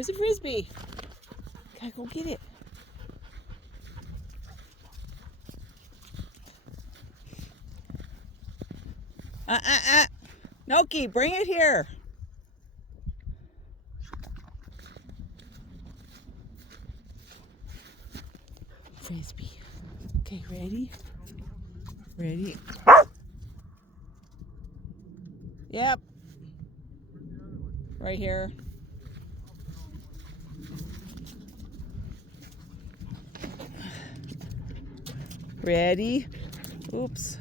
Where's the frisbee? Gotta go get it. Noki, bring it here. Frisbee. Okay, ready? Ready? Yep. Right here. Ready? Oops.